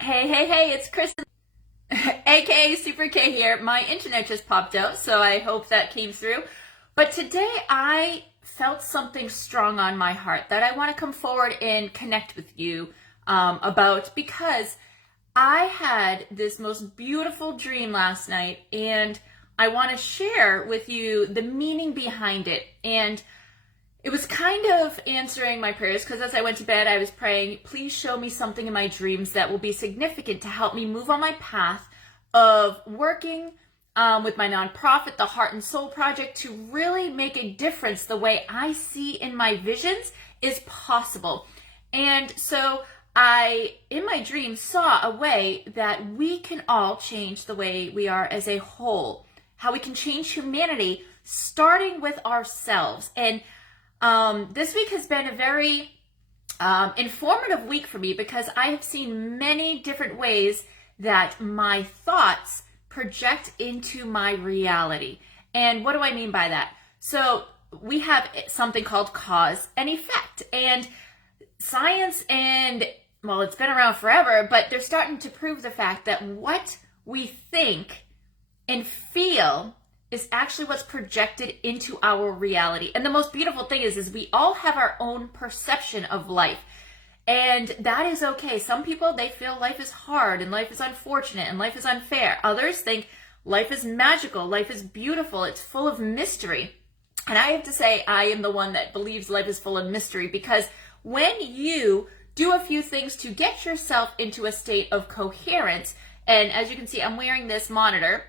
Hey, it's Kristen, aka Super K here. My internet just popped out, so I hope that came through. But today I felt something strong on my heart that I want to come forward and connect with you about because I had this most beautiful dream last night and I want to share with you the meaning behind it. And it was kind of answering my prayers because as I went to bed, I was praying, please show me something in my dreams that will be significant to help me move on my path of working with my nonprofit, the Heart and Soul Project, to really make a difference the way I see in my visions is possible. And so I, in my dream, saw a way that we can all change the way we are as a whole, how we can change humanity starting with ourselves. And this week has been a very informative week for me because I have seen many different ways that my thoughts project into my reality. And what do I mean by that? So we have something called cause and effect. And science and, well, it's been around forever, but they're starting to prove the fact that what we think and feel is actually what's projected into our reality. And the most beautiful thing is we all have our own perception of life. And that is okay. Some people, they feel life is hard and life is unfortunate and life is unfair. Others think life is magical, life is beautiful, it's full of mystery. And I have to say, I am the one that believes life is full of mystery because when you do a few things to get yourself into a state of coherence, and as you can see, I'm wearing this monitor.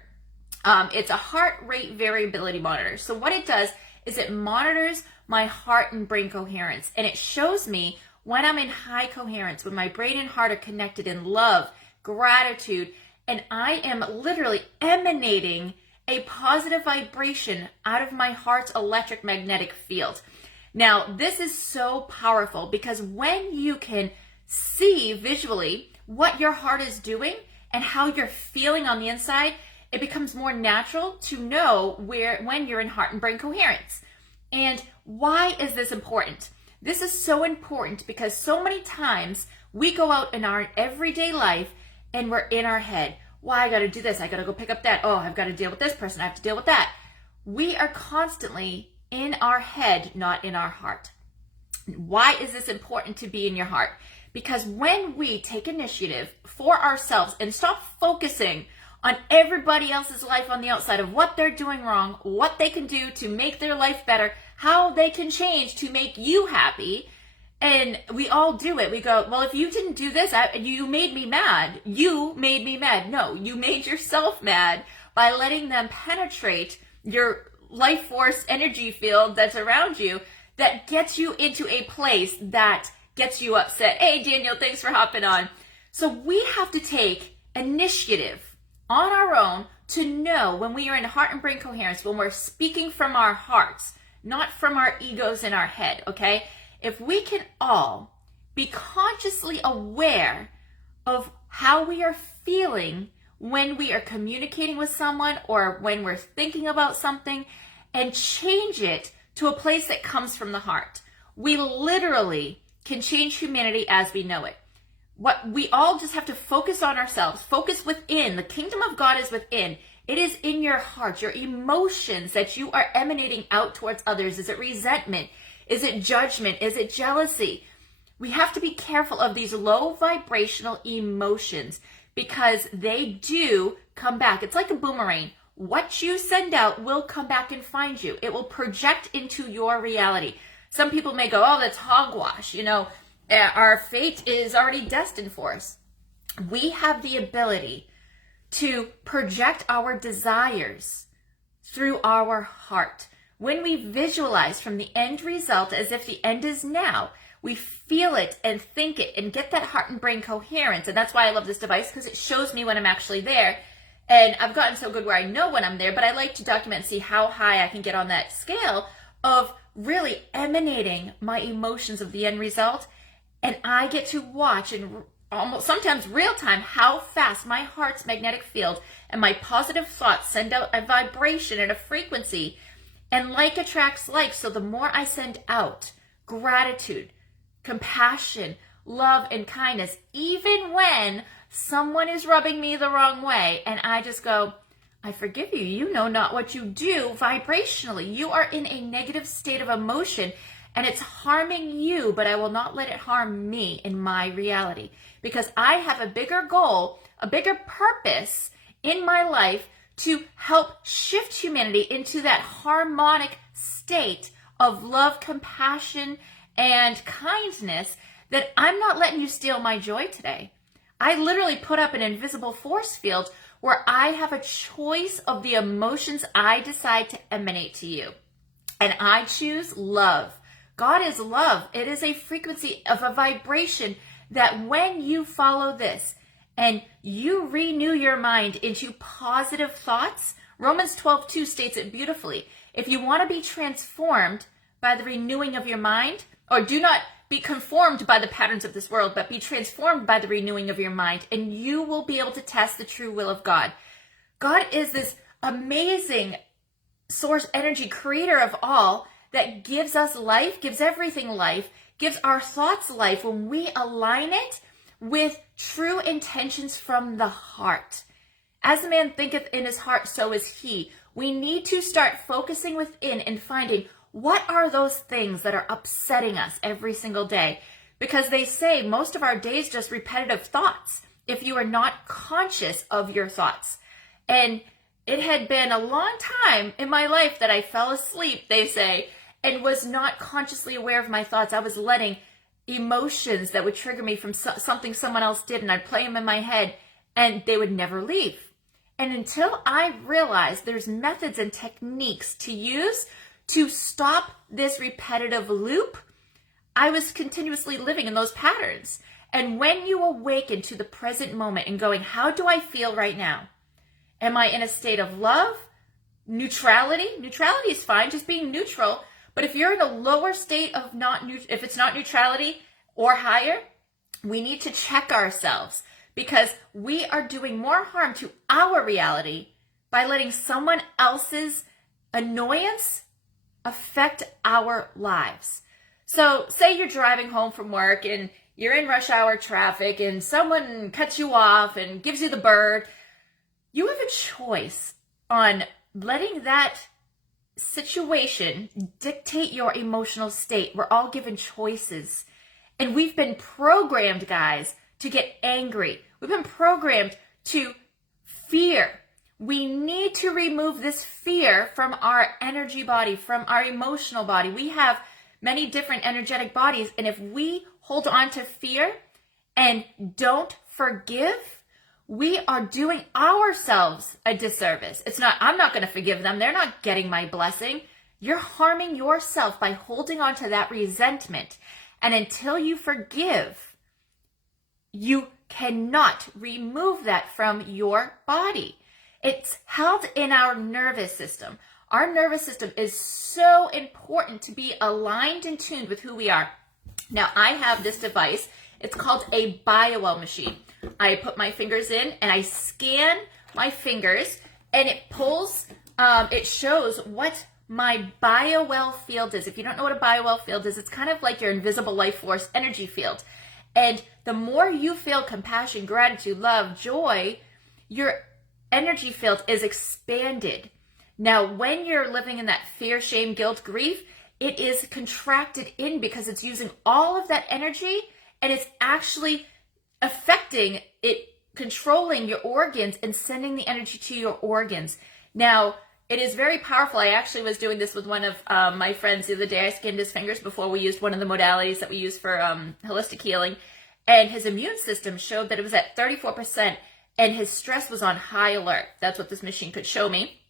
It's a heart rate variability monitor. So what it does is it monitors my heart and brain coherence, and it shows me when I'm in high coherence, when my brain and heart are connected in love, gratitude, and I am literally emanating a positive vibration out of my heart's electromagnetic field. Now, this is so powerful because when you can see visually what your heart is doing and how you're feeling on the inside, it becomes more natural to know when you're in heart and brain coherence. And why is this important? This is so important because so many times we go out in our everyday life and we're in our head. Why, I got to do this. I got to go pick up that. Oh, I've got to deal with this person. I have to deal with that. We are constantly in our head, not in our heart. Why is this important to be in your heart? Because when we take initiative for ourselves and stop focusing on everybody else's life on the outside of what they're doing wrong, what they can do to make their life better, how they can change to make you happy. And we all do it. We go, well, if you didn't do this, you made me mad. You made me mad. No, you made yourself mad by letting them penetrate your life force energy field that's around you that gets you into a place that gets you upset. Hey, Daniel, thanks for hopping on. So we have to take initiative on our own to know when we are in heart and brain coherence, when we're speaking from our hearts, not from our egos in our head, okay? If we can all be consciously aware of how we are feeling when we are communicating with someone or when we're thinking about something and change it to a place that comes from the heart, we literally can change humanity as we know it. What we all just have to focus on ourselves, focus within. The kingdom of God is within. It is in your heart, your emotions that you are emanating out towards others. Is it resentment? Is it judgment? Is it jealousy? We have to be careful of these low vibrational emotions because they do come back. It's like a boomerang. What you send out will come back and find you. It will project into your reality. Some people may go, oh, that's hogwash, our fate is already destined for us. We have the ability to project our desires through our heart. When we visualize from the end result as if the end is now, we feel it and think it and get that heart and brain coherence. And that's why I love this device because it shows me when I'm actually there. And I've gotten so good where I know when I'm there, but I like to document and see how high I can get on that scale of really emanating my emotions of the end result. And I get to watch in almost sometimes real time how fast my heart's magnetic field and my positive thoughts send out a vibration and a frequency. And like attracts like. So the more I send out gratitude, compassion, love, and kindness, even when someone is rubbing me the wrong way, and I just go, I forgive you. You know not what you do vibrationally. You are in a negative state of emotion, and it's harming you, but I will not let it harm me in my reality, because I have a bigger goal, a bigger purpose in my life to help shift humanity into that harmonic state of love, compassion, and kindness, that I'm not letting you steal my joy today. I literally put up an invisible force field where I have a choice of the emotions I decide to emanate to you. And I choose love. God is love. It is a frequency of a vibration that when you follow this and you renew your mind into positive thoughts, Romans 12:2 states it beautifully. If you want to be transformed by the renewing of your mind, or do not be conformed by the patterns of this world, but be transformed by the renewing of your mind, and you will be able to test the true will of God. God is this amazing source energy, creator of all, that gives us life, gives everything life, gives our thoughts life when we align it with true intentions from the heart. As a man thinketh in his heart, so is he. We need to start focusing within and finding what are those things that are upsetting us every single day? Because they say most of our days just repetitive thoughts if you are not conscious of your thoughts. And it had been a long time in my life that I fell asleep, they say, and was not consciously aware of my thoughts. I was letting emotions that would trigger me from something someone else did, and I'd play them in my head, and they would never leave. And until I realized there's methods and techniques to use to stop this repetitive loop, I was continuously living in those patterns. And when you awaken to the present moment and going, how do I feel right now? Am I in a state of love? Neutrality? Neutrality is fine, just being neutral. But if you're in a lower state of if it's not neutrality or higher, we need to check ourselves, because we are doing more harm to our reality by letting someone else's annoyance affect our lives. So say you're driving home from work and you're in rush hour traffic and someone cuts you off and gives you the bird. You have a choice on letting that situation dictate your emotional state. We're all given choices. And we've been programmed, guys, to get angry. We've been programmed to fear. We need to remove this fear from our energy body, from our emotional body. We have many different energetic bodies, and if we hold on to fear and don't forgive, we are doing ourselves a disservice. It's not, I'm not going to forgive them. They're not getting my blessing. You're harming yourself by holding on to that resentment. And until you forgive, you cannot remove that from your body. It's held in our nervous system. Our nervous system is so important to be aligned and tuned with who we are. Now, I have this device. It's called a biowell machine. I put my fingers in and I scan my fingers, and it pulls, it shows what my biowell field is. If you don't know what a biowell field is, it's kind of like your invisible life force energy field. And the more you feel compassion, gratitude, love, joy, your energy field is expanded. Now, when you're living in that fear, shame, guilt, grief, it is contracted in because it's using all of that energy, and it's actually affecting it, controlling your organs and sending the energy to your organs. Now, it is very powerful. I actually was doing this with one of my friends the other day. I scanned his fingers before we used one of the modalities that we use for holistic healing, and his immune system showed that it was at 34%, and his stress was on high alert. That's what this machine could show me.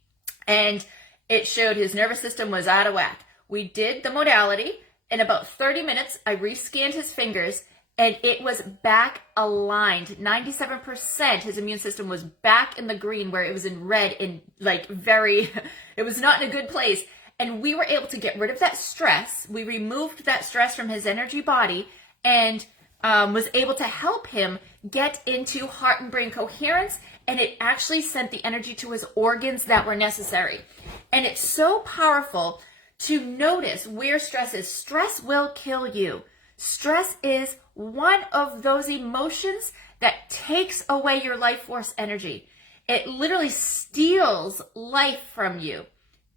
And it showed his nervous system was out of whack. We did the modality. In about 30 minutes, I rescanned his fingers, and it was back aligned. 97%, his immune system was back in the green, where it was in red, in like it was not in a good place. And we were able to get rid of that stress. We removed that stress from his energy body, and was able to help him get into heart and brain coherence, and it actually sent the energy to his organs that were necessary. And it's so powerful to notice where stress is. Stress will kill you. Stress is one of those emotions that takes away your life force energy. It literally steals life from you.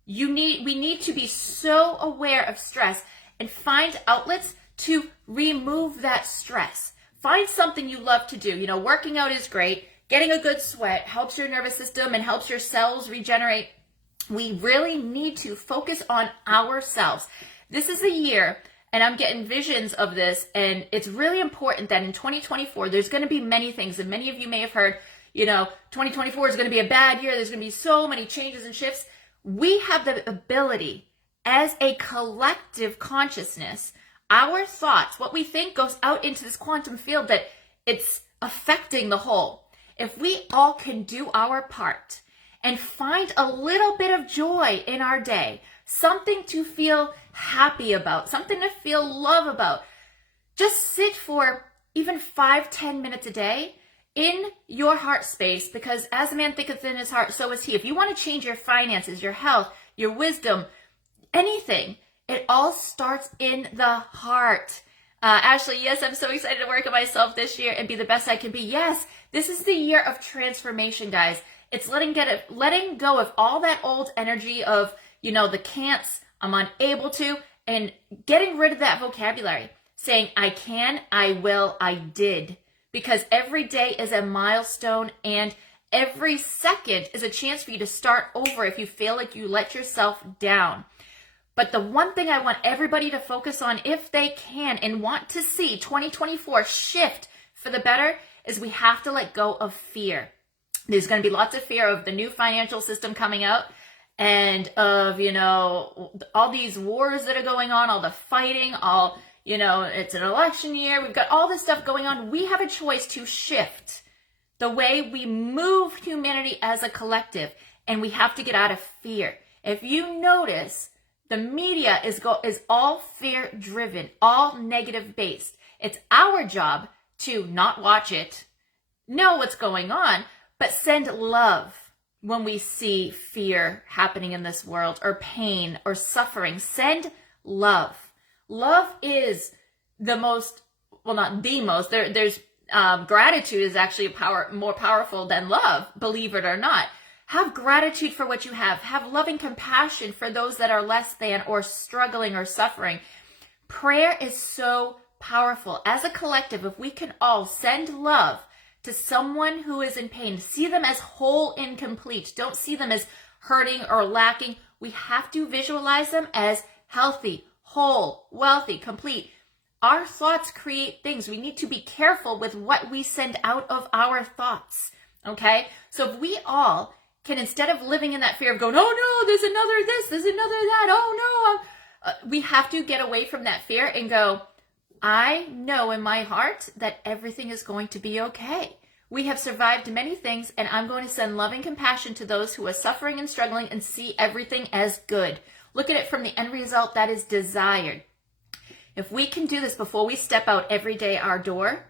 We need to be so aware of stress and find outlets to remove that stress. Find something you love to do. Working out is great. Getting a good sweat helps your nervous system and helps your cells regenerate. We really need to focus on ourselves. This is a year, and I'm getting visions of this, and it's really important that in 2024, there's going to be many things, and many of you may have heard, 2024 is going to be a bad year. There's going to be so many changes and shifts. We have the ability as a collective consciousness, our thoughts, what we think goes out into this quantum field, that it's affecting the whole. If we all can do our part and find a little bit of joy in our day, something to feel happy about, something to feel love about, just sit for even 5-10 minutes a day in your heart space, because as a man thinketh in his heart, so is he. If you want to change your finances, your health, your wisdom, anything, it all starts in the heart. Ashley, yes, I'm so excited to work on myself this year and be the best I can be. Yes, this is the year of transformation, guys. It's letting go of all that old energy of, the can'ts, I'm unable to, and getting rid of that vocabulary. Saying, I can, I will, I did. Because every day is a milestone, and every second is a chance for you to start over if you feel like you let yourself down. But the one thing I want everybody to focus on, if they can, and want to see 2024 shift for the better, is we have to let go of fear. There's going to be lots of fear of the new financial system coming out, and of, all these wars that are going on, all the fighting, it's an election year. We've got all this stuff going on. We have a choice to shift the way we move humanity as a collective, and we have to get out of fear. If you notice, the media is all fear driven, all negative based. It's our job to not watch it, know what's going on, but send love when we see fear happening in this world, or pain or suffering. Send love. Love is the most, well, not the most, there's gratitude is actually more powerful than love, believe it or not. Have gratitude for what you have. Have loving compassion for those that are less than, or struggling, or suffering. Prayer is so powerful. As a collective, if we can all send love to someone who is in pain, see them as whole and complete. Don't see them as hurting or lacking. We have to visualize them as healthy, whole, wealthy, complete. Our thoughts create things. We need to be careful with what we send out of our thoughts. Okay? So if we all can, instead of living in that fear of going, oh no, there's another this, there's another that, oh no, we have to get away from that fear and go, I know in my heart that everything is going to be okay. We have survived many things, and I'm going to send loving compassion to those who are suffering and struggling, and see everything as good. Look at it from the end result that is desired. If we can do this before we step out every day our door,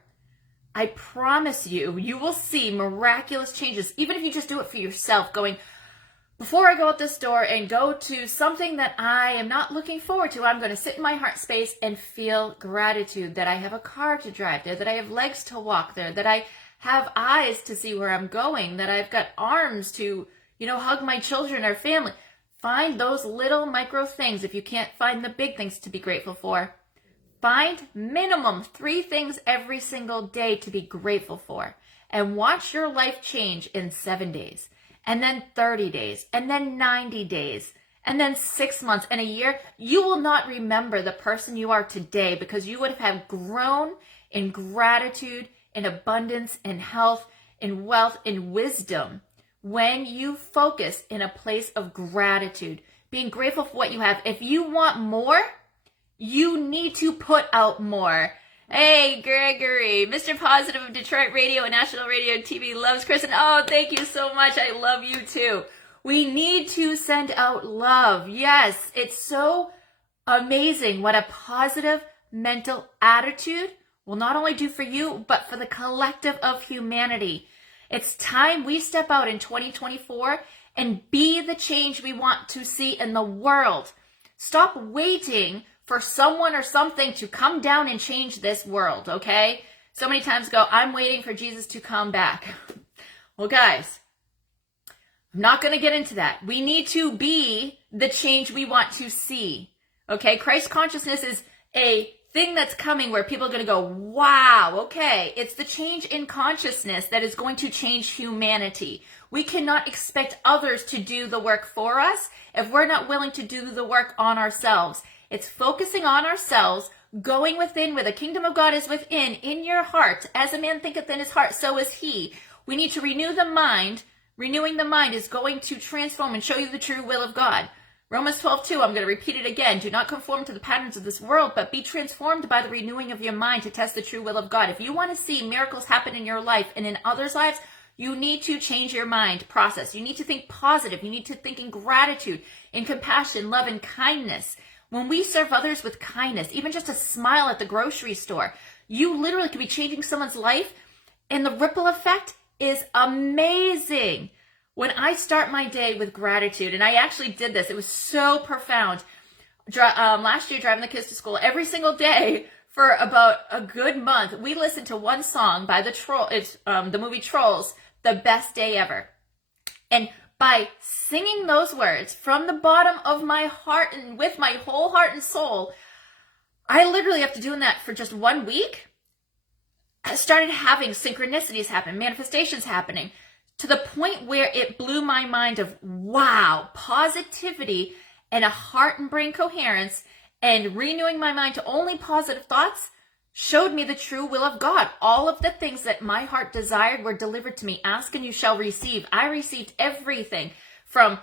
I promise you, you will see miraculous changes, even if you just do it for yourself, going, before I go out this door and go to something that I am not looking forward to, I'm going to sit in my heart space and feel gratitude that I have a car to drive there, that I have legs to walk there, that I have eyes to see where I'm going, that I've got arms to, hug my children or family. Find those little micro things if you can't find the big things to be grateful for. Find minimum 3 things every single day to be grateful for, and watch your life change in 7 days, and then 30 days, and then 90 days, and then 6 months and a year. You will not remember the person you are today, because you would have grown in gratitude, in abundance, in health, in wealth, in wisdom, when you focus in a place of gratitude, being grateful for what you have. If you want more, you need to put out more. Hey, Gregory, Mr. Positive of Detroit Radio and National Radio and TV loves Kristen. Oh, thank you so much. I love you too. We need to send out love. Yes, it's so amazing what a positive mental attitude will not only do for you, but for the collective of humanity. It's time we step out in 2024 and be the change we want to see in the world. Stop waiting for someone or something to come down and change this world, okay? so many times go, I'm waiting for Jesus to come back. Well, guys, I'm not going to get into that. We need to be the change we want to see. Okay, Christ consciousness is a thing that's coming where people are going to go, wow, okay, it's the change in consciousness that is going to change humanity. We cannot expect others to do the work for us if we're not willing to do the work on ourselves. It's focusing on ourselves, going within where the kingdom of God is within, in your heart. As a man thinketh in his heart, so is he. We need to renew the mind. Renewing the mind is going to transform and show you the true will of God. Romans 12:2, I'm going to repeat it again. Do not conform to the patterns of this world, but be transformed by the renewing of your mind to test the true will of God. If you want to see miracles happen in your life and in others' lives, you need to change your mind process. You need to think positive. You need to think in gratitude, in compassion, love, and kindness. When we serve others with kindness, even just a smile at the grocery store, you literally could be changing someone's life, and the ripple effect is amazing. When I start my day with gratitude, and I actually did this, it was so profound. Last year, driving the kids to school, every single day for about a good month, we listened to one song by the movie Trolls, The Best Day Ever. And by singing those words from the bottom of my heart and with my whole heart and soul, I literally, after doing that for just 1 week, I started having synchronicities happen, manifestations happening, to the point where it blew my mind of, wow, positivity and a heart and brain coherence and renewing my mind to only positive thoughts showed me the true will of God. All of the things that my heart desired were delivered to me. Ask and you shall receive. I received everything from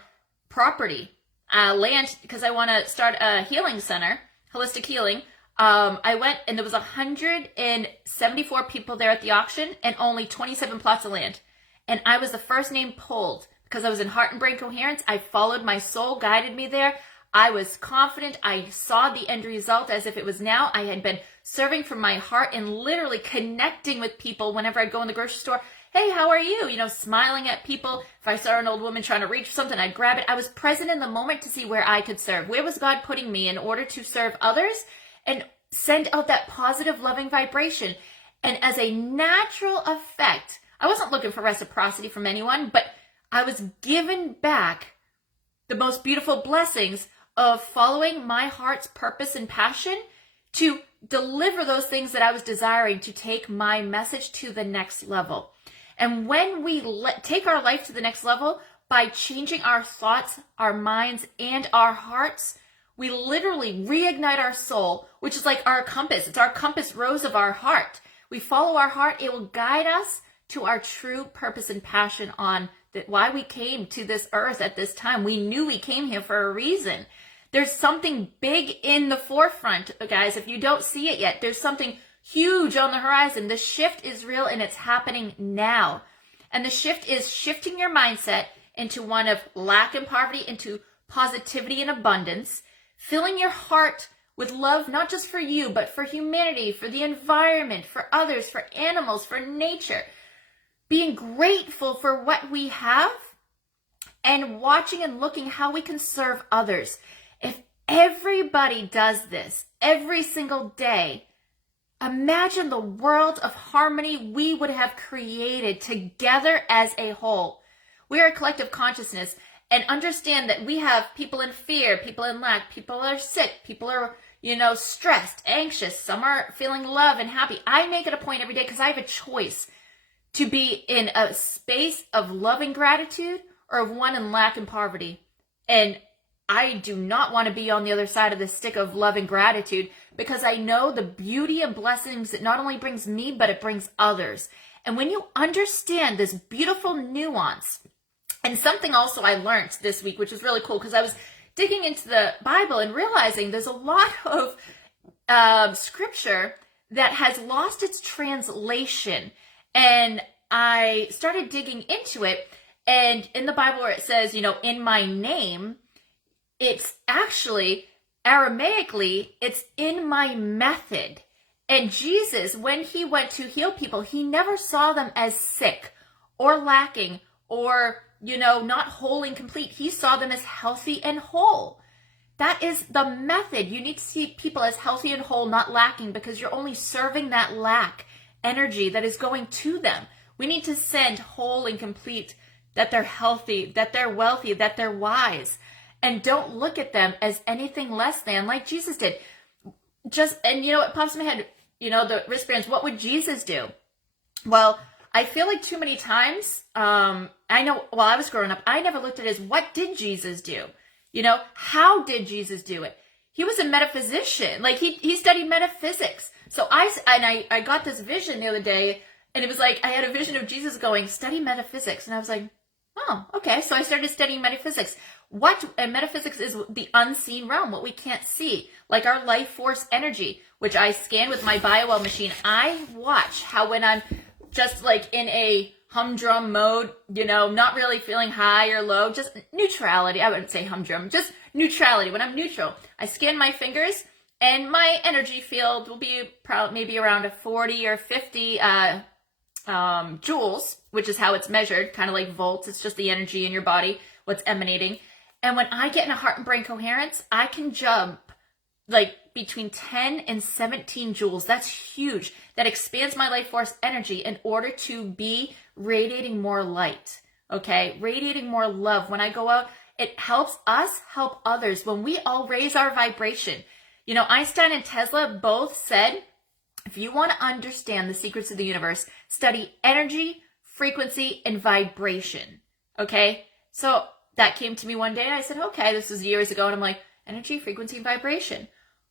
property, land, because I want to start a healing center, holistic healing. I went and there was 174 people there at the auction and only 27 plots of land. And I was the first name pulled because I was in Heart and Brain Coherence. I followed my soul, guided me there. I was confident. I saw the end result as if it was now. I had been serving from my heart and literally connecting with people whenever I'd go in the grocery store. Hey, how are you? You know, smiling at people. If I saw an old woman trying to reach for something, I'd grab it. I was present in the moment to see where I could serve. Where was God putting me in order to serve others and send out that positive, loving vibration? And as a natural effect, I wasn't looking for reciprocity from anyone, but I was given back the most beautiful blessings of following my heart's purpose and passion to deliver those things that I was desiring to take my message to the next level. And when we take our life to the next level by changing our thoughts, our minds, and our hearts, we literally reignite our soul, which is like our compass. It's our compass rose of our heart. We follow our heart. It will guide us to our true purpose and passion on why we came to this earth at this time. We knew we came here for a reason. There's something big in the forefront, guys. If you don't see it yet, there's something huge on the horizon. The shift is real and it's happening now. And the shift is shifting your mindset into one of lack and poverty into positivity and abundance, filling your heart with love, not just for you, but for humanity, for the environment, for others, for animals, for nature. Being grateful for what we have and watching and looking how we can serve others. If everybody does this every single day, imagine the world of harmony we would have created together as a whole. We are a collective consciousness, and understand that we have people in fear, people in lack, people are sick, people are, stressed, anxious. Some are feeling love and happy. I make it a point every day because I have a choice to be in a space of love and gratitude or of one in lack and poverty. And I do not want to be on the other side of the stick of love and gratitude because I know the beauty and blessings it not only brings me, but it brings others. And when you understand this beautiful nuance, and something also I learned this week, which was really cool, because I was digging into the Bible and realizing there's a lot of scripture that has lost its translation. And I started digging into it, and in the Bible where it says, in my name, it's actually Aramaically, it's in my method. And Jesus, when he went to heal people, he never saw them as sick or lacking or, not whole and complete. He saw them as healthy and whole. That is the method. You need to see people as healthy and whole, not lacking, because you're only serving that lack energy that is going to them. We need to send whole and complete, that they're healthy, that they're wealthy, that they're wise, and don't look at them as anything less than, like Jesus did. And it pops in my head, the wristbands, what would Jesus do? Well, I feel like too many times, I know while I was growing up, I never looked at it as what did Jesus do? How did Jesus do it? He was a metaphysician. Like he studied metaphysics. So I got this vision the other day, and it was like I had a vision of Jesus going, study metaphysics. And I was like, oh, okay. So I started studying metaphysics. Metaphysics is the unseen realm, what we can't see, like our life force energy, which I scan with my BioWell machine. I watch how when I'm just like in a humdrum mode, not really feeling high or low, just neutrality. I wouldn't say humdrum, just neutrality. When I'm neutral, I scan my fingers and my energy field will be maybe around a 40 or 50 joules, which is how it's measured, kind of like volts. It's just the energy in your body, what's emanating. And when I get in a heart and brain coherence, I can jump like between 10 and 17 joules. That's huge. That expands my life force energy in order to be radiating more light, okay? Radiating more love. When I go out, it helps us help others. When we all raise our vibration, Einstein and Tesla both said, if you want to understand the secrets of the universe, study energy, frequency, and vibration, okay? So that came to me one day. I said, okay, this was years ago. And I'm like, energy, frequency, and vibration.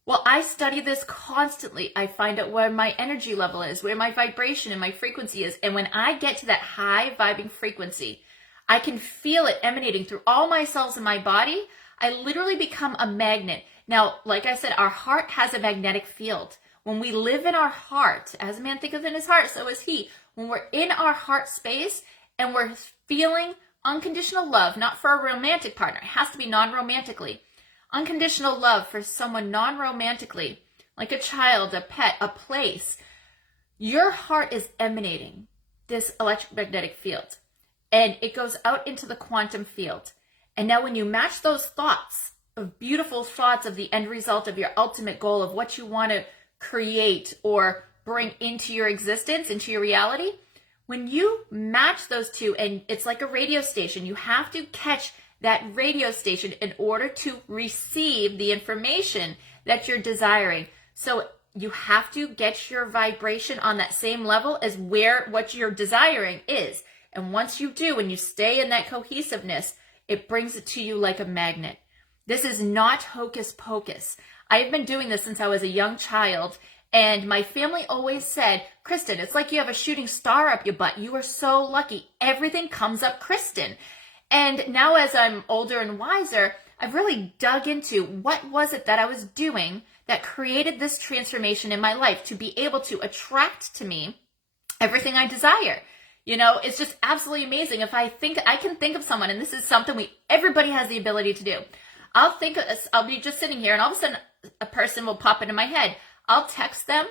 Well, I study this constantly. I find out where my energy level is, where my vibration and my frequency is. And when I get to that high vibing frequency, I can feel it emanating through all my cells in my body. I literally become a magnet. Now, like I said, our heart has a magnetic field. When we live in our heart, as a man thinketh in his heart, so is he. When we're in our heart space and we're feeling unconditional love, not for a romantic partner, it has to be non-romantically. Unconditional love for someone non-romantically, like a child, a pet, a place. Your heart is emanating this electromagnetic field, and it goes out into the quantum field. And now when you match those thoughts, of beautiful thoughts of the end result of your ultimate goal of what you want to create or bring into your existence, into your reality, when you match those two, and it's like a radio station, you have to catch that radio station in order to receive the information that you're desiring. So you have to get your vibration on that same level as what you're desiring is. And once you do, and you stay in that cohesiveness, it brings it to you like a magnet. This is not hocus pocus. I've been doing this since I was a young child, and my family always said, Kristen, it's like you have a shooting star up your butt. You are so lucky. Everything comes up Kristen. And now as I'm older and wiser, I've really dug into what was it that I was doing that created this transformation in my life to be able to attract to me everything I desire. It's just absolutely amazing. If I can think of someone, and this is something everybody has the ability to do. I'll be just sitting here, and all of a sudden a person will pop into my head. I'll text them,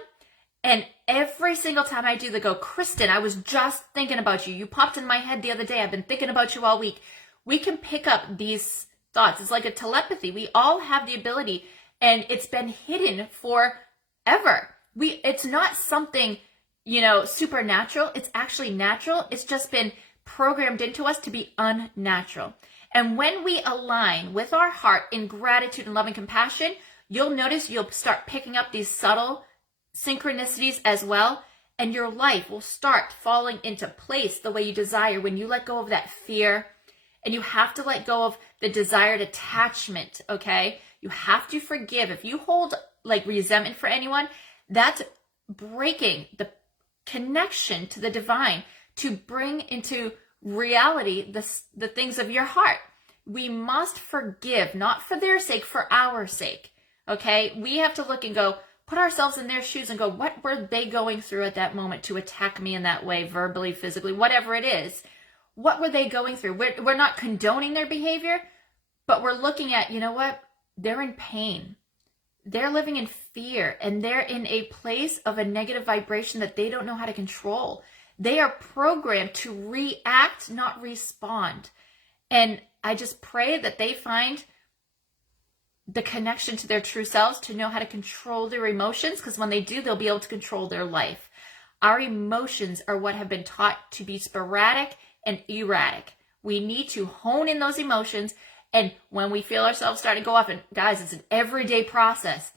and every single time I do, they go, Kristen, I was just thinking about you. You popped in my head the other day. I've been thinking about you all week. We can pick up these thoughts. It's like a telepathy. We all have the ability, and it's been hidden forever. It's not something, supernatural. It's actually natural. It's just been programmed into us to be unnatural. And when we align with our heart in gratitude and love and compassion, you'll notice you'll start picking up these subtle synchronicities as well, and your life will start falling into place the way you desire when you let go of that fear. And you have to let go of the desired attachment, okay? You have to forgive. If you hold like resentment for anyone, that's breaking the connection to the divine to bring into reality the things of your heart. We must forgive, not for their sake, for our sake, okay? We have to look and go, put ourselves in their shoes and go, what were they going through at that moment to attack me in that way, verbally, physically, whatever it is? What were they going through? We're not condoning their behavior, but we're looking at, what? They're in pain. They're living in fear, and they're in a place of a negative vibration that they don't know how to control. They are programmed to react, not respond. And I just pray that they find the connection to their true selves to know how to control their emotions, because when they do, they'll be able to control their life. Our emotions are what have been taught to be sporadic and erratic. We need to hone in those emotions. And when we feel ourselves starting to go off, and guys, it's an everyday process.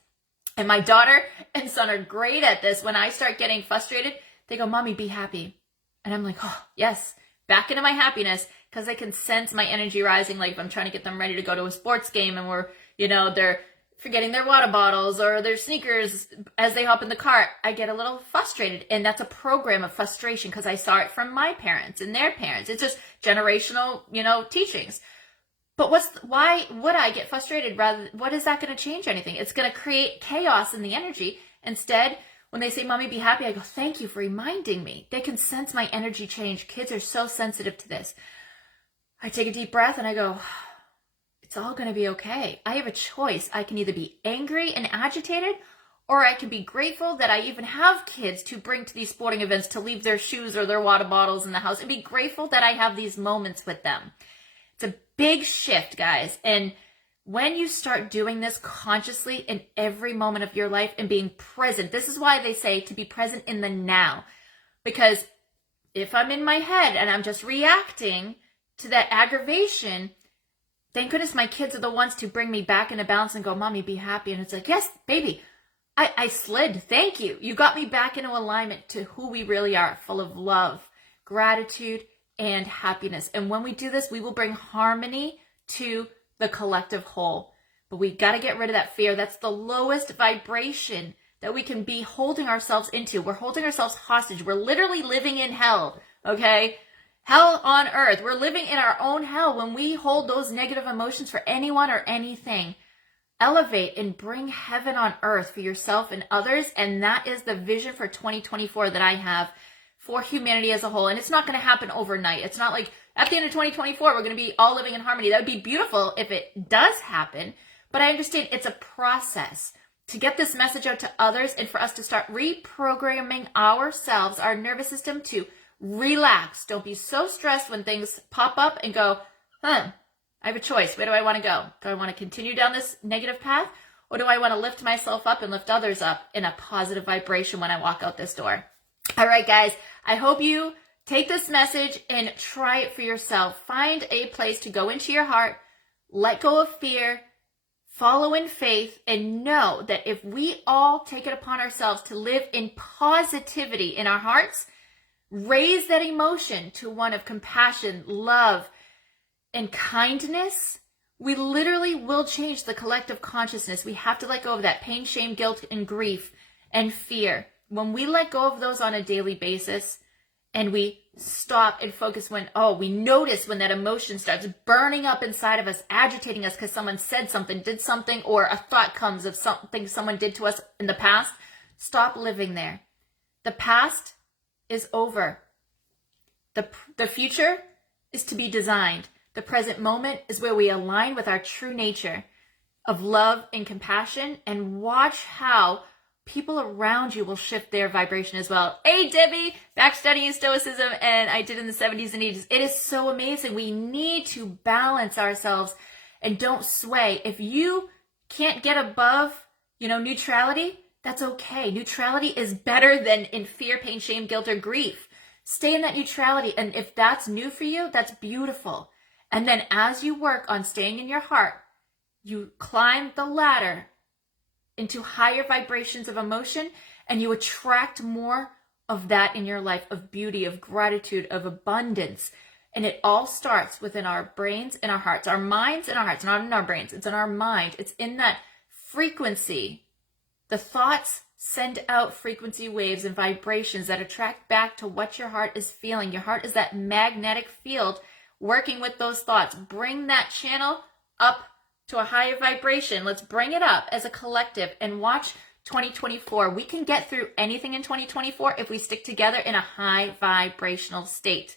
And my daughter and son are great at this. When I start getting frustrated, they go, "Mommy, be happy." And I'm like, "Oh, yes, back into my happiness," because I can sense my energy rising. Like if I'm trying to get them ready to go to a sports game and they're forgetting their water bottles or their sneakers as they hop in the car, I get a little frustrated. And that's a program of frustration because I saw it from my parents and their parents. It's just generational, teachings. But why would I get frustrated? What is that going to change anything? It's going to create chaos in the energy. Instead, when they say, "Mommy, be happy," I go, "Thank you for reminding me." They can sense my energy change. Kids are so sensitive to this. I take a deep breath and I go, "It's all going to be okay. I have a choice. I can either be angry and agitated, or I can be grateful that I even have kids to bring to these sporting events to leave their shoes or their water bottles in the house, and be grateful that I have these moments with them." It's a big shift, guys. And when you start doing this consciously in every moment of your life and being present, this is why they say to be present in the now. Because if I'm in my head and I'm just reacting to that aggravation, thank goodness my kids are the ones to bring me back into balance and go, "Mommy, be happy." And it's like, "Yes, baby, I slid. Thank you. You got me back into alignment to who we really are, full of love, gratitude, and happiness." And when we do this, we will bring harmony to the collective whole. But we got to get rid of that fear. That's the lowest vibration that we can be holding ourselves into. We're holding ourselves hostage. We're literally living in hell, okay? Hell on earth. We're living in our own hell when we hold those negative emotions for anyone or anything. Elevate and bring heaven on earth for yourself and others. And that is the vision for 2024 that I have for humanity as a whole. And it's not going to happen overnight. It's not like at the end of 2024, we're going to be all living in harmony. That would be beautiful if it does happen. But I understand it's a process to get this message out to others and for us to start reprogramming ourselves, our nervous system, to relax. Don't be so stressed when things pop up and go, I have a choice. Where do I want to go? Do I want to continue down this negative path? Or do I want to lift myself up and lift others up in a positive vibration when I walk out this door? All right, guys, I hope you take this message and try it for yourself. Find a place to go into your heart, let go of fear, follow in faith, and know that if we all take it upon ourselves to live in positivity in our hearts, raise that emotion to one of compassion, love, and kindness, we literally will change the collective consciousness. We have to let go of that pain, shame, guilt, and grief and fear. When we let go of those on a daily basis and we stop and focus when we notice when that emotion starts burning up inside of us, agitating us because someone said something, did something, or a thought comes of something someone did to us in the past, stop living there. The past is over. The future is to be designed. The present moment is where we align with our true nature of love and compassion, and watch how people around you will shift their vibration as well. Hey, Debbie, back studying Stoicism, and I did in the 70s and 80s. It is so amazing. We need to balance ourselves and don't sway. If you can't get above, neutrality, that's okay. Neutrality is better than in fear, pain, shame, guilt, or grief. Stay in that neutrality. And if that's new for you, that's beautiful. And then as you work on staying in your heart, you climb the ladder into higher vibrations of emotion, and you attract more of that in your life, of beauty, of gratitude, of abundance. And it all starts within our brains and our hearts, our minds and our hearts, not in our brains. It's in our mind. It's in that frequency. The thoughts send out frequency waves and vibrations that attract back to what your heart is feeling. Your heart is that magnetic field working with those thoughts. Bring that channel up to a higher vibration. Let's bring it up as a collective and watch 2024. We can get through anything in 2024 if we stick together in a high vibrational state.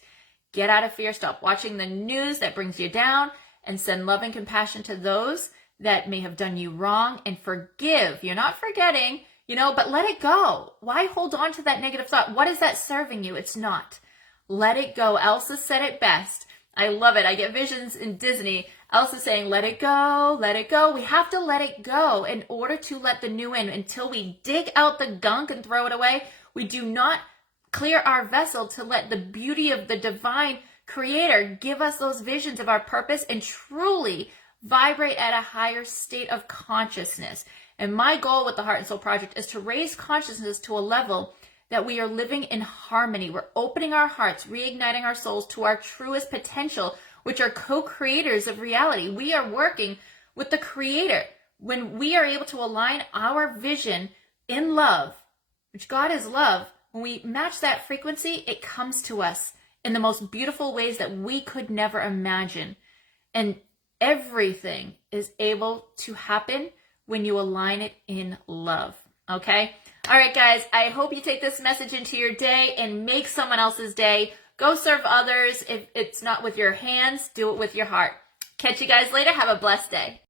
Get out of fear. Stop watching the news that brings you down, and send love and compassion to those that may have done you wrong, and forgive. You're not forgetting, but let it go. Why hold on to that negative thought? What is that serving you? It's not. Let it go. Elsa said it best. I love it. I get visions in Disney. Elsa saying, let it go, let it go. We have to let it go in order to let the new in. Until we dig out the gunk and throw it away, we do not clear our vessel to let the beauty of the divine creator give us those visions of our purpose and truly vibrate at a higher state of consciousness. And my goal with the Heart and Soul Project is to raise consciousness to a level that we are living in harmony. We're opening our hearts, reigniting our souls to our truest potential, which are co-creators of reality. We are working with the creator. When we are able to align our vision in love, which God is love, when we match that frequency, it comes to us in the most beautiful ways that we could never imagine. And everything is able to happen when you align it in love. Okay? All right, guys, I hope you take this message into your day and make someone else's day. Go serve others. If it's not with your hands, do it with your heart. Catch you guys later. Have a blessed day.